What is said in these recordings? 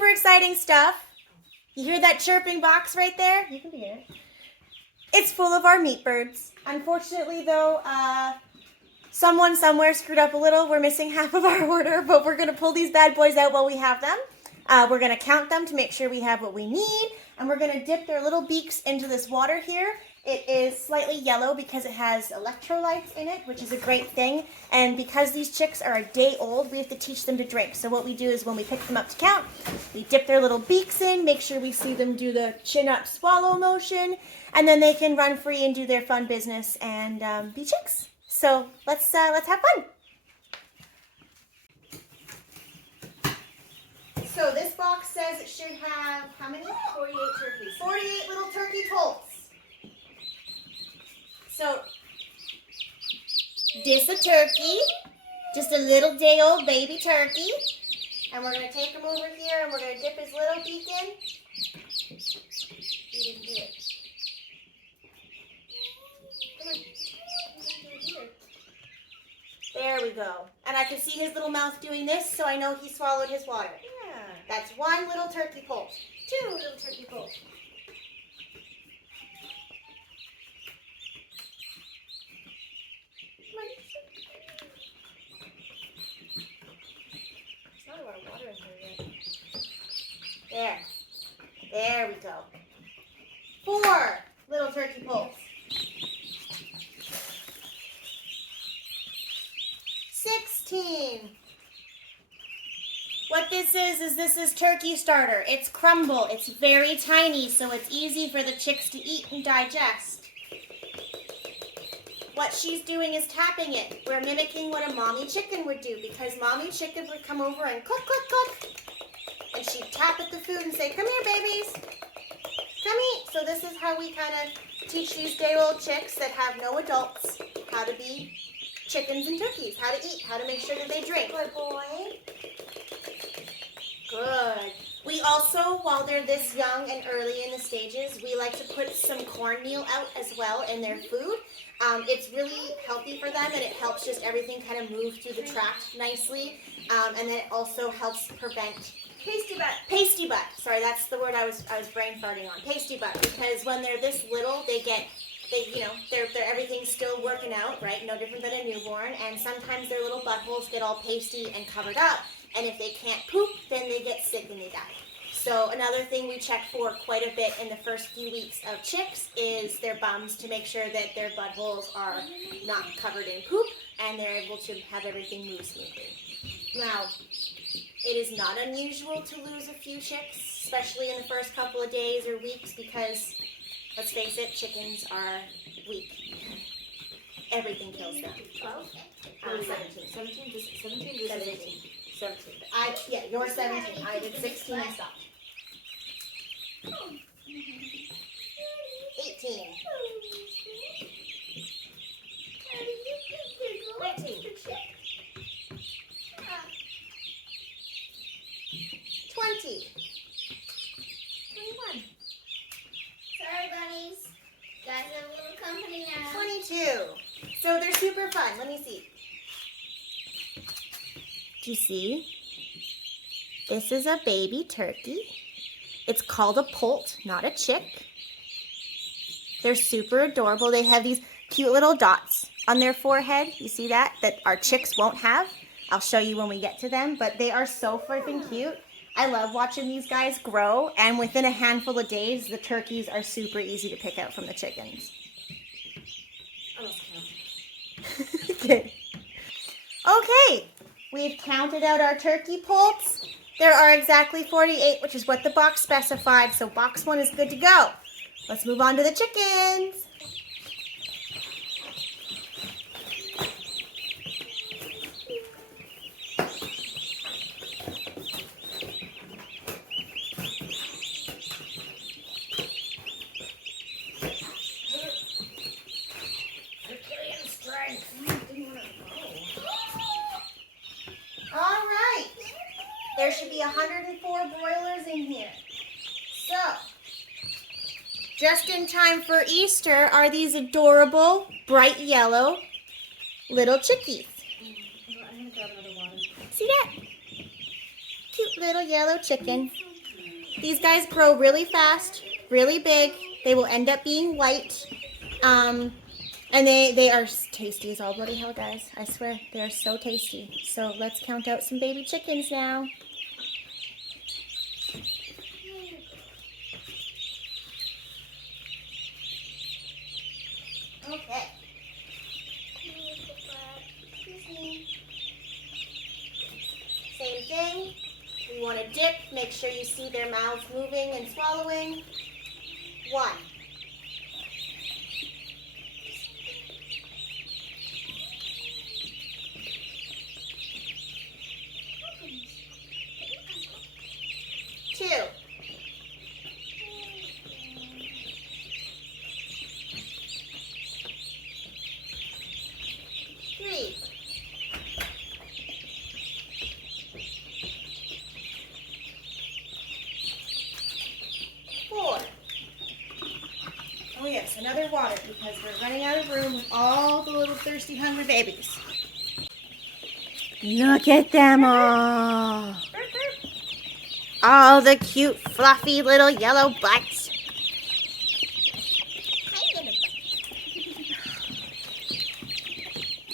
super exciting stuff. You hear that chirping box right there? You can be in it. It's full of our meat birds. Unfortunately, though, someone somewhere screwed up a little. We're missing half of our order, but we're going to pull these bad boys out while we have them. We're going to count them to make sure we have what we need, and we're going to dip their little beaks into this water here. It is slightly yellow because it has electrolytes in it, which is a great thing. And because these chicks are a day old, we have to teach them to drink. So what we do is when we pick them up to count, we dip their little beaks in, make sure we see them do the chin up swallow motion, and then they can run free and do their fun business and be chicks. So let's have fun. So this box says it should have how many? 48 turkeys. 48 little turkey poults. So, this a turkey, just a little day old baby turkey, and we're going to take him over here and we're going to dip his little beak in. He didn't do it. Come on. Here. There we go. And I can see his little mouth doing this, so I know he swallowed his water. Yeah. That's one little turkey poult. 2 little turkey poults. There's not a lot of water in here yet. There we go. 4 little turkey poults. 16. What this is turkey starter. It's crumble. It's very tiny, so it's easy for the chicks to eat and digest. What she's doing is tapping it. We're mimicking what a mommy chicken would do, because mommy chicken would come over and click, click, click. And she'd tap at the food and say, come here, babies. Come eat. So this is how we kind of teach these day-old chicks that have no adults how to be chickens and turkeys, how to eat, how to make sure that they drink. Good boy. Good. We also, while they're this young and early in the stages, we like to put some cornmeal out as well in their food. It's really healthy for them, and it helps just everything kind of move through the tract nicely. And then it also helps prevent Pasty butt. pasty butt. Sorry, that's the word I was brain farting on. Pasty butt, because when they're this little, they're everything's still working out, right? No different than a newborn, and sometimes their little buttholes get all pasty and covered up, and if they can't poop, then they get sick and they die. So another thing we check for quite a bit in the first few weeks of chicks is their bums, to make sure that their buttholes are not covered in poop and they're able to have everything move smoothly. Now, it is not unusual to lose a few chicks, especially in the first couple of days or weeks, because let's face it, chickens are weak. Everything kills them. 12? 17. 17 just 17. 17. Yeah, you're 17. I did 16 and stopped. 18. 19. 20. 21. Sorry, bunnies. Guys have a little company now. 22. So they're super fun. Let me see. Do you see? This is a baby turkey. It's called a poult, not a chick. They're super adorable. They have these cute little dots on their forehead. You see that? That our chicks won't have. I'll show you when we get to them, but they are so freaking cute. I love watching these guys grow, and within a handful of days, the turkeys are super easy to pick out from the chickens. Okay. Okay, we've counted out our turkey poults. There are exactly 48, which is what the box specified, so box 1 is good to go. Let's move on to the chickens. All right, there should be 104 broilers in here. So, just in time for Easter are these adorable, bright yellow little chickies. I'm going to grab another water. See that? Cute little yellow chicken. These guys grow really fast, really big. They will end up being white. And they are tasty as all bloody hell, guys. I swear, they are so tasty. So let's count out some baby chickens now. Okay. Same thing. We want to dip. Make sure you see their mouths moving and swallowing. 1. 2. 3. 4. Oh yes, another water because we're running out of room with all the little thirsty, hungry babies. Look at them all. All the cute, fluffy little yellow butts.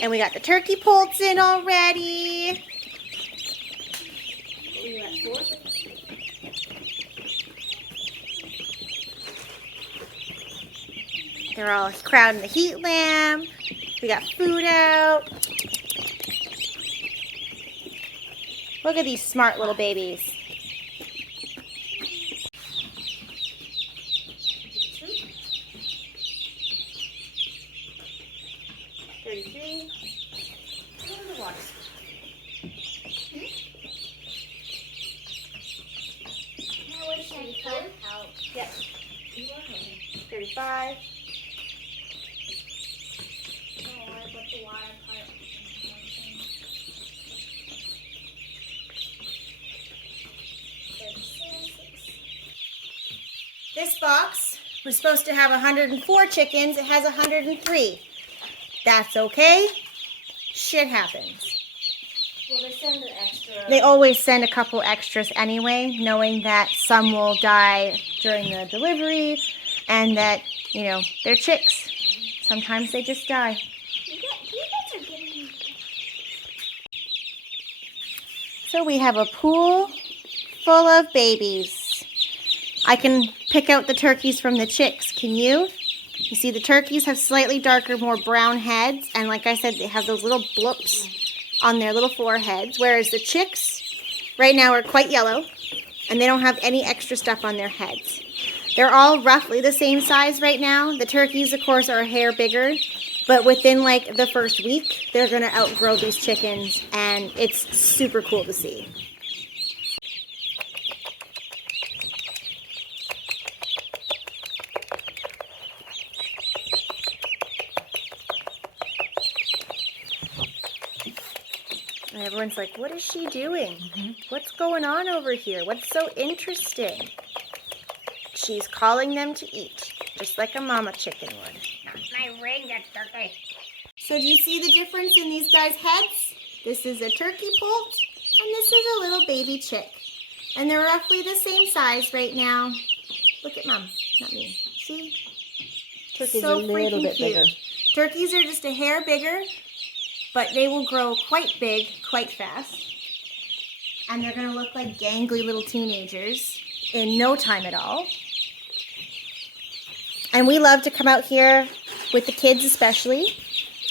And we got the turkey poults in already. They're all crowding the heat lamp. We got food out. Look at these smart little babies. 33. What are the waters? I wish I could help. Yep. 35. Oh, I put the water part. This box was supposed to have 104 chickens. It has 103. That's okay. Shit happens. Well, they send an extra. They always send a couple extras anyway, knowing that some will die during the delivery and that, you know, they're chicks. Sometimes they just die. You guys are getting. So we have a pool full of babies. I can pick out the turkeys from the chicks. Can you? You see the turkeys have slightly darker, more brown heads. And like I said, they have those little bloops on their little foreheads. Whereas the chicks right now are quite yellow. And they don't have any extra stuff on their heads. They're all roughly the same size right now. The turkeys, of course, are a hair bigger. But within like the first week, they're going to outgrow these chickens. And it's super cool to see. And everyone's like, what is she doing? What's going on over here? What's so interesting? She's calling them to eat, just like a mama chicken would. My ring gets turkey. So do you see the difference in these guys' heads? This is a turkey poult, and this is a little baby chick. And they're roughly the same size right now. Look at Mom, not me. See? Turkeys So are a little freaking bit cute. bigger. Turkeys are just a hair bigger, but they will grow quite big, quite fast. And they're going to look like gangly little teenagers in no time at all. And we love to come out here with the kids especially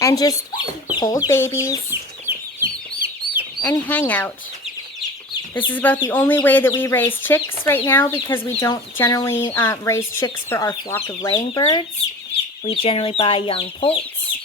and just hold babies and hang out. This is about the only way that we raise chicks right now because we don't generally raise chicks for our flock of laying birds. We generally buy young poults.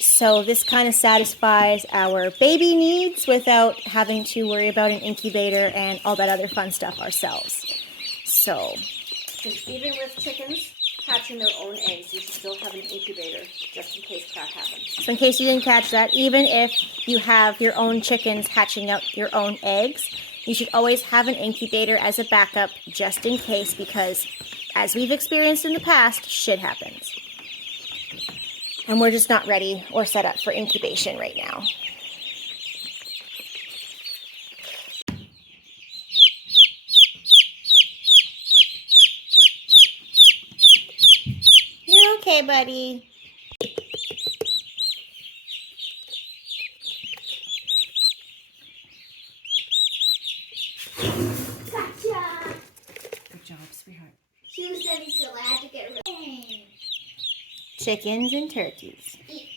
So this kind of satisfies our baby needs without having to worry about an incubator and all that other fun stuff ourselves. So, Because even with chickens hatching their own eggs, you should still have an incubator just in case crap happens. so in case you didn't catch that, even if you have your own chickens hatching out your own eggs, you should always have an incubator as a backup just in case because, as we've experienced in the past, shit happens. And we're just not ready or set up for incubation right now. Okay, buddy. Gotcha. Good job, sweetheart. She was standing still. I had to get rid of it. Chickens and turkeys. Eat.